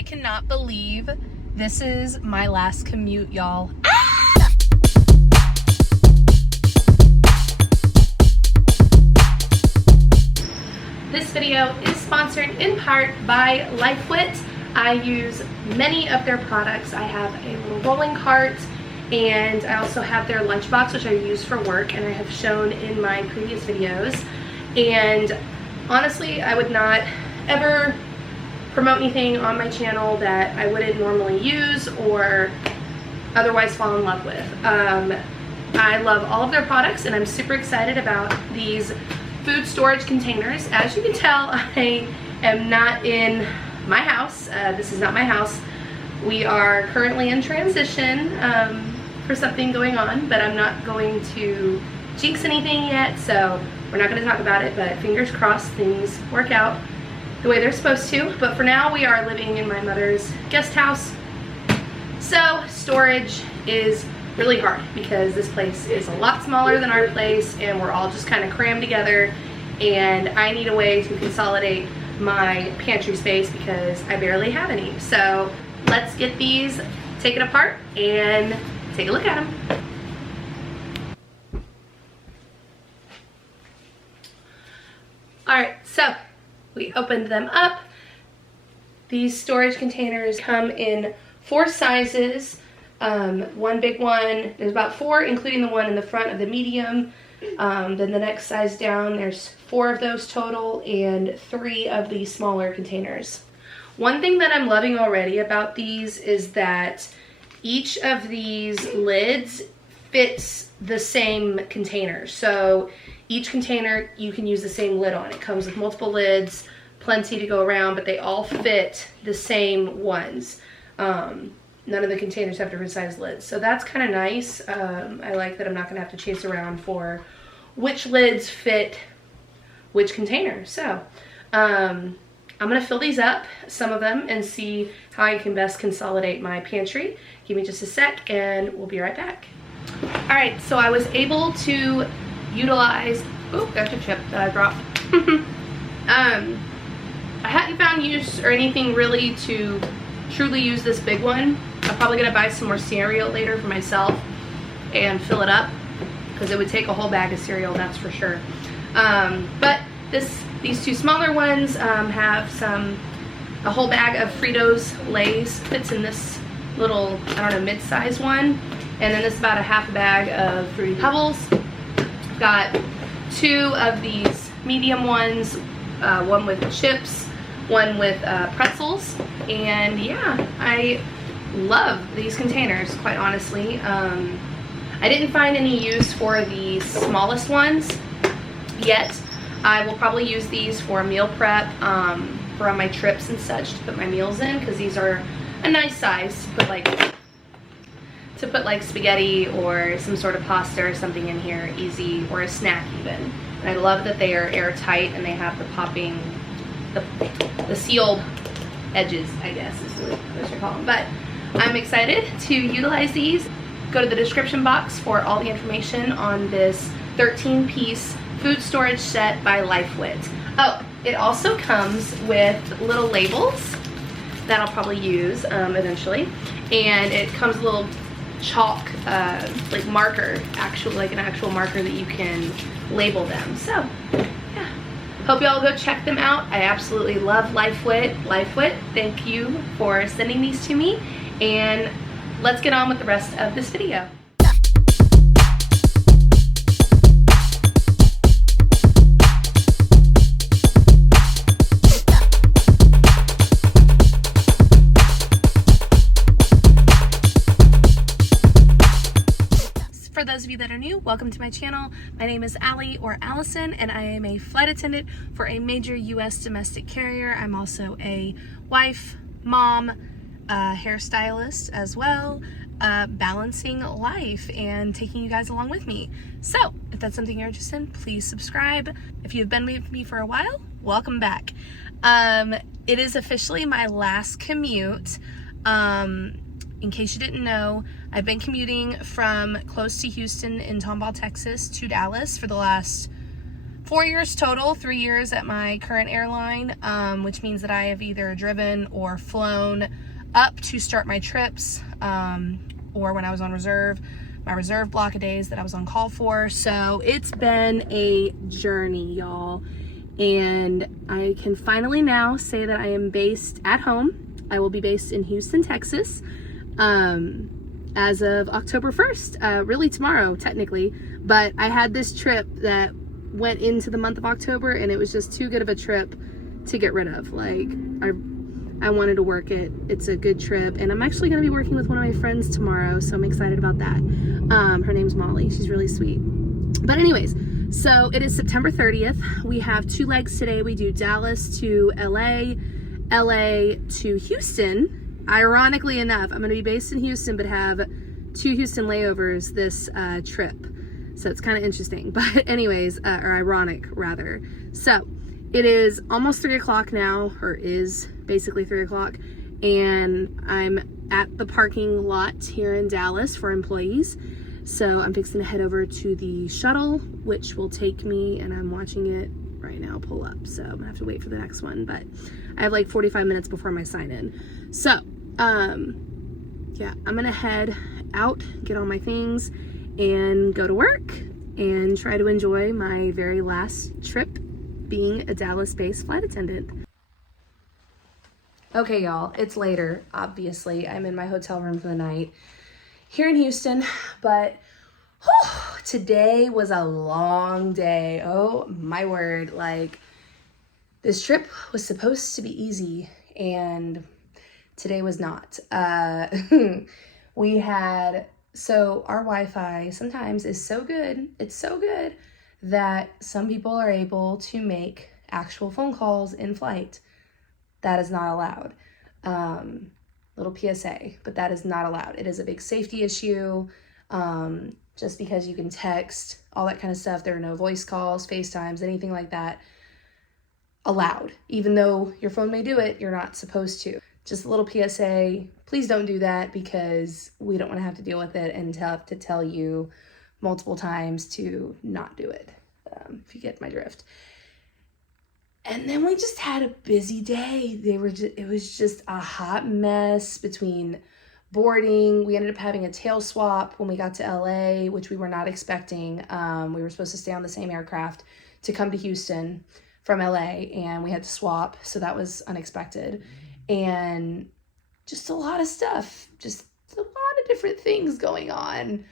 I cannot believe this is my last commute, y'all. This video is sponsored in part by Lifewit. I use many of their products. I have a little rolling cart, and I also have their lunchbox, which I use for work, and I have shown in my previous videos. And honestly, I would not ever promote anything on my channel that I wouldn't normally use or otherwise fall in love with. I love all of their products, and I'm super excited about these food storage containers. As you can tell, I am not in my house. This is not my house. We are currently in transition for something going on, but I'm not going to jinx anything yet, so we're not going to talk about it, but fingers crossed things work out the way they're supposed to. But for now, we are living in my mother's guest house, so storage is really hard because this place is a lot smaller than our place, and we're all just kind of crammed together, and I need a way to consolidate my pantry space because I barely have any. So let's get these taken apart and take a look at them. Alright, so we opened them up. These storage containers come in 4 sizes. One big one, there's about 4, including the one in the front of the medium. Then the next size down, there's 4 of those total, and 3 of the smaller containers. One thing that I'm loving already about these is that each of these lids fits the same container. So each container you can use the same lid on. It comes with multiple lids, plenty to go around, but they all fit the same ones. None of the containers have different size lids, so that's kind of nice. I like that I'm not gonna have to chase around for which lids fit which container. So I'm gonna fill these up, some of them, and see how I can best consolidate my pantry. Give me just a sec and we'll be right back. All right, so I was able to utilize, oh, there's a chip that I dropped. I hadn't found use or anything really to truly use this big one. I'm probably gonna buy some more cereal later for myself and fill it up because it would take a whole bag of cereal, that's for sure. But these 2 smaller ones have a whole bag of Fritos Lay's fits in this little, I don't know, mid-size one. And then this is about a half a bag of Fruity Pebbles. I've got 2 of these medium ones, one with chips, one with pretzels. And yeah, I love these containers, quite honestly. I didn't find any use for the smallest ones yet. I will probably use these for meal prep for on my trips and such, to put my meals in, because these are a nice size to put like spaghetti or some sort of pasta or something in here, easy, or a snack even. And I love that they are airtight and they have the popping, the sealed edges, I guess is what you call them. But I'm excited to utilize these. Go to the description box for all the information on this 13-piece food storage set by Lifewit. Oh, it also comes with little labels that I'll probably use eventually, and it comes with a little chalk like marker, like an actual marker that you can label them. So yeah, hope y'all go check them out. I absolutely love Lifewit. Thank you for sending these to me, and let's get on with the rest of this video. For those of you that are new, welcome to my channel. My name is Allie, or Allison, and I am a flight attendant for a major U.S. domestic carrier. I'm also a wife, mom, hairstylist as well, balancing life and taking you guys along with me. So if that's something you're interested in, please subscribe. If you've been with me for a while, welcome back. It is officially my last commute. In case you didn't know, I've been commuting from close to Houston in Tomball, Texas to Dallas for 4 years total, 3 years at my current airline, which means that I have either driven or flown up to start my trips, or when I was on reserve, my reserve block of days that I was on call for. So it's been a journey, y'all. And I can finally now say that I am based at home. I will be based in Houston, Texas, as of October 1st, really tomorrow, technically. But I had this trip that went into the month of October, and it was just too good of a trip to get rid of. Like, I wanted to work it. It's a good trip, and I'm actually going to be working with one of my friends tomorrow, so I'm excited about that. Her name's Molly. She's really sweet. But anyways, so it is September 30th. We have 2 legs today. We do Dallas to LA, LA to Houston. Ironically enough, I'm going to be based in Houston, but have 2 Houston layovers this trip. So it's kind of interesting, but anyways, or ironic rather. So it is almost 3 o'clock now, or is basically 3 o'clock, and I'm at the parking lot here in Dallas for employees. So I'm fixing to head over to the shuttle, which will take me, and I'm watching it right now pull up. So I'm gonna have to wait for the next one, but I have like 45 minutes before my sign in. So, yeah, I'm gonna head out, get all my things, and go to work and try to enjoy my very last trip being a Dallas-based flight attendant. Okay, y'all, it's later, obviously. I'm in my hotel room for the night here in Houston, but today was a long day. Oh my word, like, this trip was supposed to be easy, and today was not. We had, so our Wi-Fi sometimes is so good, it's so good, that some people are able to make actual phone calls in flight. That is not allowed. Little PSA, but that is not allowed. It is a big safety issue. Just because you can text, all that kind of stuff, there are no voice calls, FaceTimes, anything like that allowed. Even though your phone may do it, you're not supposed to. Just a little PSA, please don't do that, because we don't want to have to deal with it and have to tell you multiple times to not do it, if you get my drift. And then we just had a busy day. It was just a hot mess between boarding. We ended up having a tail swap when we got to LA, which we were not expecting. We were supposed to stay on the same aircraft to come to Houston from LA, and we had to swap, so that was unexpected. And just a lot of stuff, just a lot of different things going on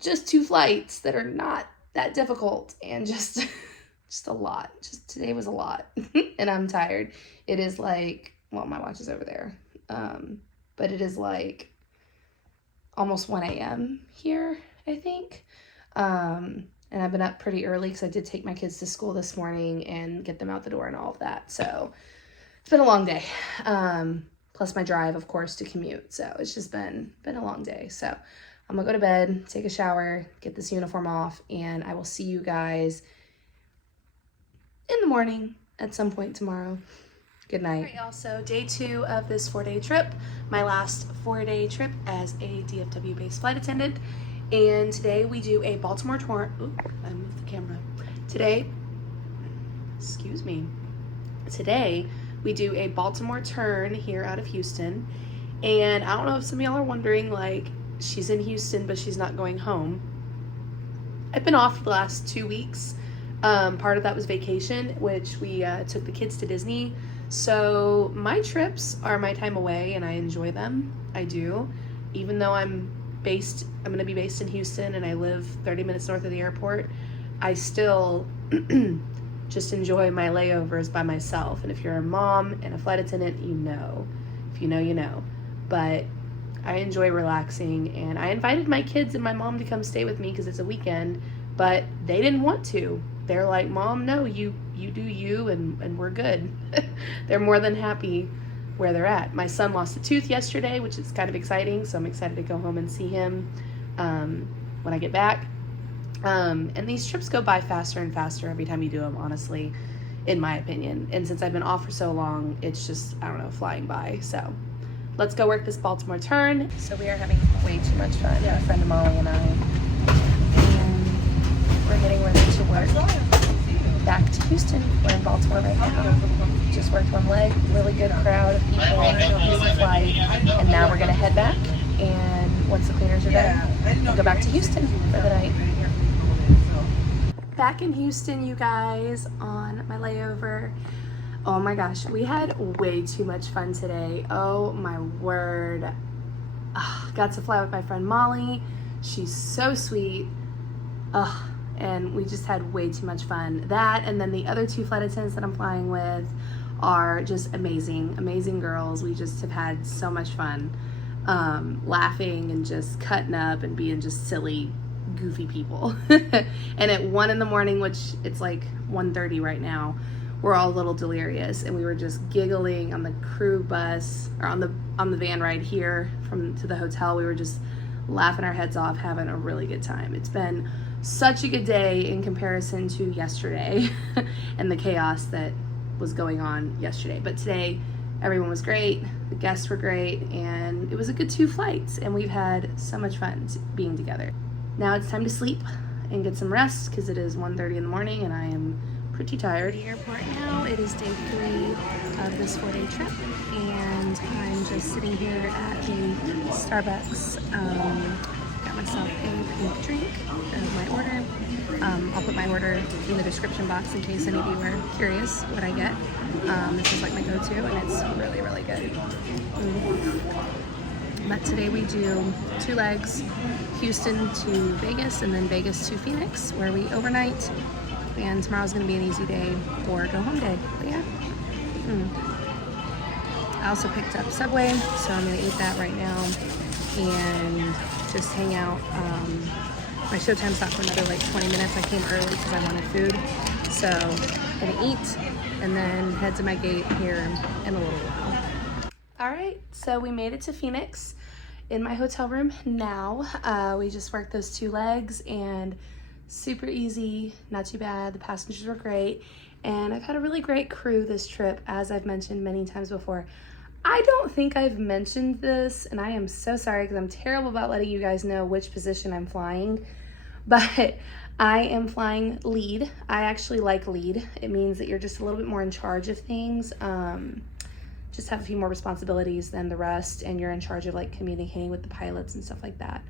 just 2 flights that are not that difficult, and just a lot. Just today was a lot. And I'm tired. It is like, well, my watch is over there. But it is like almost 1 a.m. here, I think. And I've been up pretty early because I did take my kids to school this morning and get them out the door and all of that. So it's been a long day. Plus my drive, of course, to commute. So it's just been a long day. So I'm gonna go to bed, take a shower, get this uniform off, and I will see you guys in the morning at some point tomorrow. Good night. All right, y'all, so day 2 of this 4-day trip, my last 4-day trip as a DFW based flight attendant. And today we do a Baltimore tour. Ooh, I moved the camera. Today we do a Baltimore turn here out of Houston. And I don't know if some of y'all are wondering, like, she's in Houston, but she's not going home. I've been off the last 2 weeks. Part of that was vacation, which we took the kids to Disney. So my trips are my time away, and I enjoy them. I do. Even though I'm going to be based in Houston, and I live 30 minutes north of the airport, I still just enjoy my layovers by myself. And if you're a mom and a flight attendant, you know. If you know, you know. But I enjoy relaxing, and I invited my kids and my mom to come stay with me because it's a weekend, but they didn't want to. They're like, Mom, no, you do you, and we're good. They're more than happy where they're at. My son lost a tooth yesterday, which is kind of exciting, so I'm excited to go home and see him when I get back. And these trips go by faster and faster every time you do them, honestly, in my opinion. And since I've been off for so long, it's just, I don't know, flying by. So let's go work this Baltimore turn. So we are having way too much fun, my friend Molly and I. And we're getting ready to work. back to Houston. We're in Baltimore right now. Just worked one leg, really good crowd of people, easy flight, and now we're gonna head back, and once the cleaners are done, we'll go back to Houston for the night. Back in Houston, you guys, on my layover. Oh my gosh, we had way too much fun today. Oh my word. Got to fly with my friend Molly. She's so sweet. And we just had way too much fun. That, and then the other two flight attendants that I'm flying with are just amazing, amazing girls. We just have had so much fun, laughing and just cutting up and being just silly, goofy people. And at 1 in the morning, which it's like 1:30 right now, we're all a little delirious, and we were just giggling on the crew bus, or on the van ride here to the hotel. We were just laughing our heads off, having a really good time. It's been such a good day in comparison to yesterday and the chaos that was going on yesterday. But today, everyone was great, the guests were great, and it was a good 2 flights, and we've had so much fun being together. Now it's time to sleep and get some rest, because it is 1:30 in the morning and I am pretty tired. The airport now. It is day 3 of this 4-day trip, and I'm just sitting here at the Starbucks. Got myself a pink drink of my order. I'll put my order in the description box in case any of you are curious what I get. This is like my go-to, and it's really, really good. But today we do 2 legs, Houston to Vegas, and then Vegas to Phoenix, where we overnight. And tomorrow's gonna be an easy day or go home day. But yeah. I also picked up Subway, so I'm gonna eat that right now and just hang out. My showtime's not for another like 20 minutes. I came early because I wanted food. So I'm gonna eat and then head to my gate here in a little while. All right, so we made it to Phoenix in my hotel room now. We just worked those 2 legs, and super easy, not too bad. The passengers were great, and I've had a really great crew this trip, as I've mentioned many times before. I don't think I've mentioned this, and I am so sorry because I'm terrible about letting you guys know which position I'm flying, but I am flying lead. I actually like lead. It means that you're just a little bit more in charge of things, just have a few more responsibilities than the rest, and you're in charge of like communicating with the pilots and stuff like that,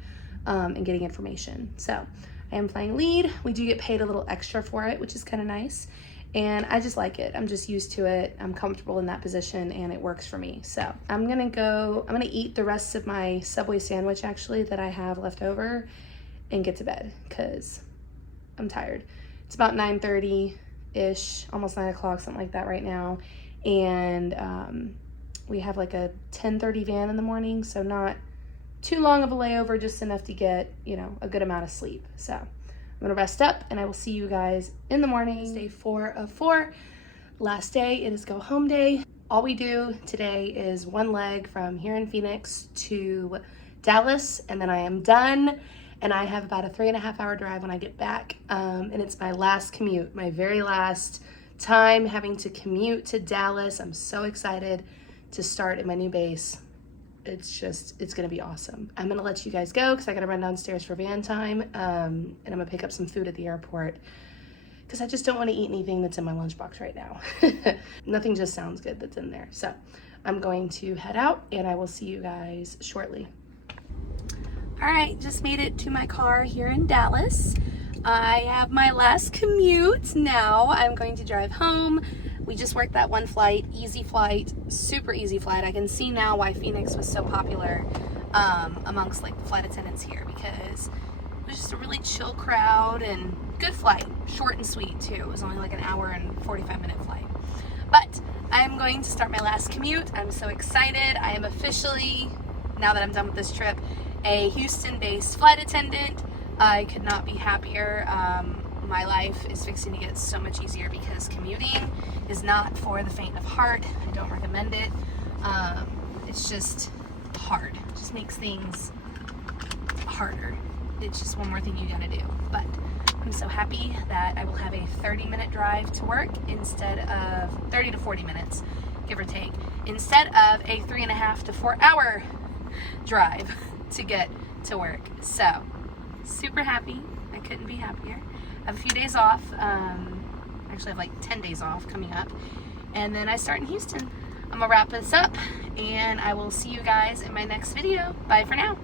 and getting information. So I am flying lead. We do get paid a little extra for it, which is kind of nice. And I just like it. I'm just used to it. I'm comfortable in that position, and it works for me. So I'm gonna eat the rest of my Subway sandwich actually that I have left over and get to bed because I'm tired. It's about 9:30-ish, almost 9 o'clock, something like that right now. And we have like a 10:30 van in the morning, so not too long of a layover, just enough to get, you know, a good amount of sleep. So I'm gonna rest up, and I will see you guys in the morning. It's day 4 of 4. Last day, it is go home day. All we do today is 1 leg from here in Phoenix to Dallas, and then I am done. And I have about a 3.5-hour drive when I get back. And it's my last commute, my very last time having to commute to Dallas. I'm so excited to start at my new base. It's gonna be awesome. I'm gonna let you guys go because I gotta run downstairs for van time, and I'm gonna pick up some food at the airport because I just don't want to eat anything that's in my lunchbox right now. Nothing just sounds good that's in there. So I'm going to head out, and I will see you guys shortly. All right, just made it to my car here in Dallas. I have my last commute now. I'm going to drive home. We just worked that 1 flight, easy flight, super easy flight. I can see now why Phoenix was so popular amongst like the flight attendants here, because it was just a really chill crowd and good flight, short and sweet too. It was only like an hour and 45-minute flight. But I am going to start my last commute. I'm so excited. I am officially, now that I'm done with this trip, a Houston-based flight attendant. I could not be happier. My life is fixing to get so much easier because commuting is not for the faint of heart. I don't recommend it. It's just hard. It just makes things harder. It's just one more thing you gotta do. But I'm so happy that I will have a 30-minute drive to work instead of 30 to 40 minutes, give or take, instead of a 3.5 to 4 hour drive to get to work. So super happy. I couldn't be happier. I have a few days off. I Actually, I have like 10 days off coming up. And then I start in Houston. I'm gonna wrap this up and I will see you guys in my next video. Bye for now.